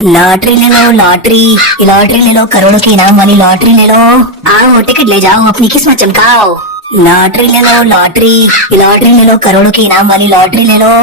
Lottery ले लो, lottery lottery ले लो, करोड़ों के इनाम वाली लॉटरी ले लो। आओ टिकट ले जाओ, अपनी किस्मत चमकाओ। लॉटरी ले लो, लॉटरी लॉटरी ले लो, करोड़ों के इनाम वाली लॉटरी ले लो।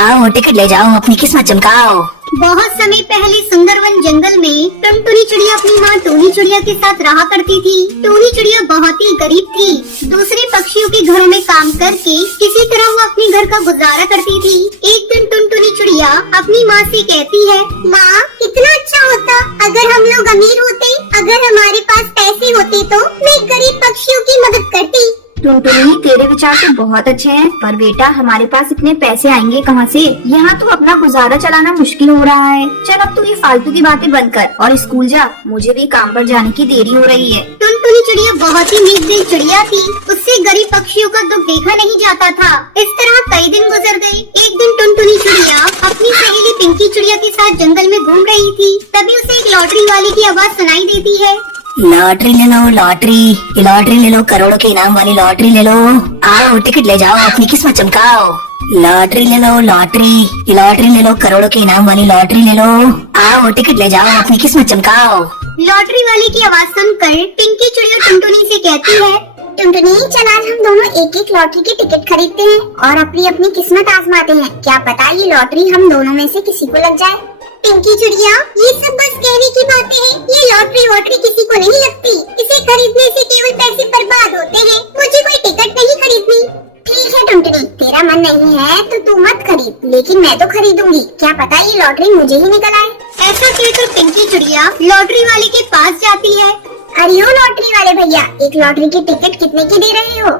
आओ टिकट ले जाओ, अपनी किस्मत चमकाओ। बहुत समय पहले सुंदरवन जंगल में टुनटुनी चिड़िया अपनी माँ टूनी चिड़िया के साथ रहा करती थी। टूनी चिड़िया बहुत ही गरीब थी। दूसरे पक्षियों के घरों में काम करके किसी तरह वो अपने घर का गुजारा करती थी। एक दिन टुनटुनी चिड़िया अपनी माँ से कहती है, माँ कितना अच्छा होता अगर हम लोग अमीर होते, अगर हमारे पास पैसे होते तो मैं गरीब पक्षियों की मदद करती। टुनटुनी, तेरे विचार तो बहुत अच्छे हैं, पर बेटा हमारे पास इतने पैसे आएंगे कहाँ से? यहाँ तो अपना गुजारा चलाना मुश्किल हो रहा है। चल अब तू ये फालतू की बातें बंद कर और स्कूल जा, मुझे भी काम पर जाने की देरी हो रही है। टुनटुनी चिड़िया बहुत ही नेक चिड़िया थी। उससे गरीब पक्षियों का दुख देखा नहीं जाता था। इस तरह कई दिन गुजर गए। एक दिन टुनटुनी चिड़िया अपनी सहेली पिंकी चिड़िया के साथ जंगल में घूम रही थी। तभी उसे एक लॉटरी वाले की आवाज सुनाई देती है। लॉटरी ले लो, लॉटरी लॉटरी ले लो, करोड़ों के इनाम वाली लॉटरी ले लो। आओ टिकट ले जाओ, अपनी किस्मत चमकाओ। लॉटरी ले लो, लॉटरी लॉटरी ले लो, करोड़ों के इनाम वाली लॉटरी ले लो। आओ टिकट ले जाओ, अपनी किस्मत चमकाओ। लॉटरी वाले की आवाज सुनकर पिंकी चिड़िया टुनटुनी से कहती है, टुनटुनी, चल आज हम दोनों एक एक लॉटरी की टिकट खरीदते हैं और अपनी अपनी किस्मत आजमाते हैं। क्या पता ये लॉटरी हम दोनों में से किसी को लग जाए। पिंकी चिड़िया, ये सब बस कहने की बातें हैं। ये लॉटरी वॉटरी किसी को नहीं लगती। इसे खरीदने से केवल पैसे बर्बाद होते हैं। मुझे कोई टिकट नहीं खरीदनी। ठीक है टुनटुनी, तेरा मन नहीं है तो तू मत खरीद, लेकिन मैं तो खरीदूंगी। क्या पता ये लॉटरी मुझे ही निकल आए। ऐसा कहकर पिंकी चिड़िया लॉटरी वाले के पास जाती है। अरे ओ लॉटरी वाले भैया, एक लॉटरी की टिकट कितने की दे रहे हो?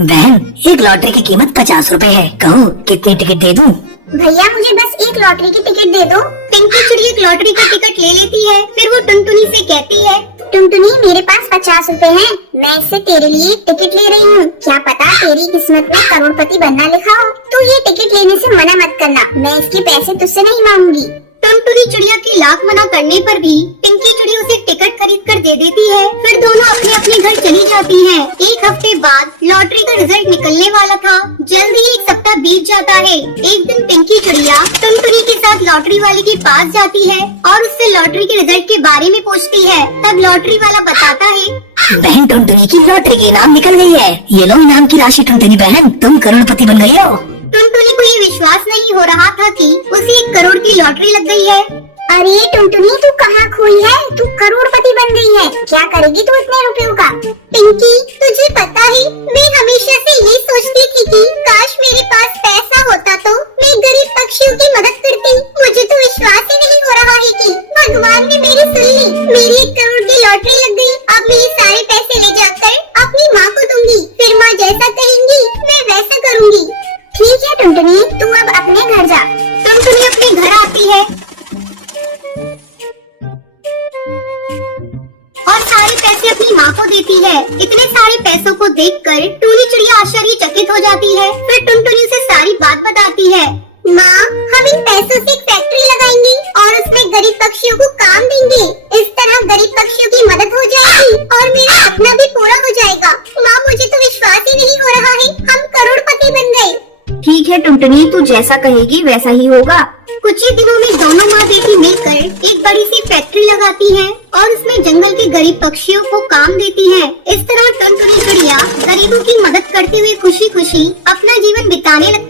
बहन, एक लॉटरी की कीमत 50 रुपए है। कहो कितनी टिकट दे दूं? भैया मुझे बस एक लॉटरी की टिकट दे दो। पिंकी चिड़िया एक लॉटरी का टिकट ले लेती है। फिर वो टुनटुनी से कहती है, टुनटुनी, मेरे पास 50 रुपए हैं। मैं इससे तेरे लिए एक टिकट ले रही हूँ। क्या पता तेरी किस्मत में करोड़पति बनना लिखा हो। तू ये टिकट लेने से मना मत करना, मैं इसके पैसे तुझसे नहीं मांगूंगी। टुनटुनी चिड़िया की लाख मना करने पर भी पिंकी चिड़िया उसे टिकट खरीद कर दे देती है। फिर दोनों अपने अपने घर चली जाती हैं। एक हफ्ते बाद लॉटरी का रिजल्ट निकलने वाला था। जल्दी ही एक सप्ताह बीत जाता है। एक दिन पिंकी चिड़िया टुनटुनी के साथ लॉटरी वाले के पास जाती है और उससे लॉटरी के रिजल्ट के बारे में पूछती है। तब लॉटरी वाला बताता है, बहन, टुनटुनी की लॉटरी के इनाम निकल गई है। ये लो इनाम की राशि। टुनटुनी बहन, तुम करोड़पति बन गई हो। टुनटुनी को ये विश्वास नहीं हो रहा था कि उसे 1 करोड़ की लॉटरी लग गई है। अरे टुनटुनी, तू कहाँ खोई है? तू करोड़पति बन गई है। क्या करेगी तू इतने रुपयों का? पिंकी, तुझे पता है मैं हमेशा से ये सोचती थी कि काश मेरे पास पैसा होता तो मैं गरीब पक्षियों की मदद करती। मुझे तो विश्वास ही नहीं हो रहा है कि भगवान ने मेरी सुन ली। मेरी 1 करोड़ की लॉटरी लग गई। अब मैं ये सारे पैसे ले जाकर अपनी माँ को दूंगी। फिर माँ जैसा कहेंगी मैं वैसा करूँगी। ठीक है टुनटुनी, तू अब अपने घर जा। टुनटुनी अपने घर आती है और सारे पैसे अपनी माँ को देती है। इतने सारे पैसों को देखकर टूनी चिड़िया आश्चर्यचकित हो जाती है। फिर टुनटुनी उसे सारी बात बताती है। माँ, हम इन पैसों से एक फैक्ट्री लगाएंगे और उसमें गरीब पक्षियों को काम देंगे। इस तरह गरीब पक्षियों की मदद हो जाएगी और मेरा सपना भी पूरा हो जाएगा। माँ, मुझे तो विश्वास ही नहीं हो रहा है, हम करोड़पति बन गए। ठीक है टुनटुनी, तू जैसा कहेगी वैसा ही होगा। कुछ ही दिनों में दोनों माँ बेटी मिलकर एक बड़ी सी फैक्ट्री लगाती हैं और उसमें जंगल के गरीब पक्षियों को काम देती हैं। इस तरह टुनटुनी चिड़िया गरीबों की मदद करते हुए खुशी खुशी अपना जीवन बिताने लगती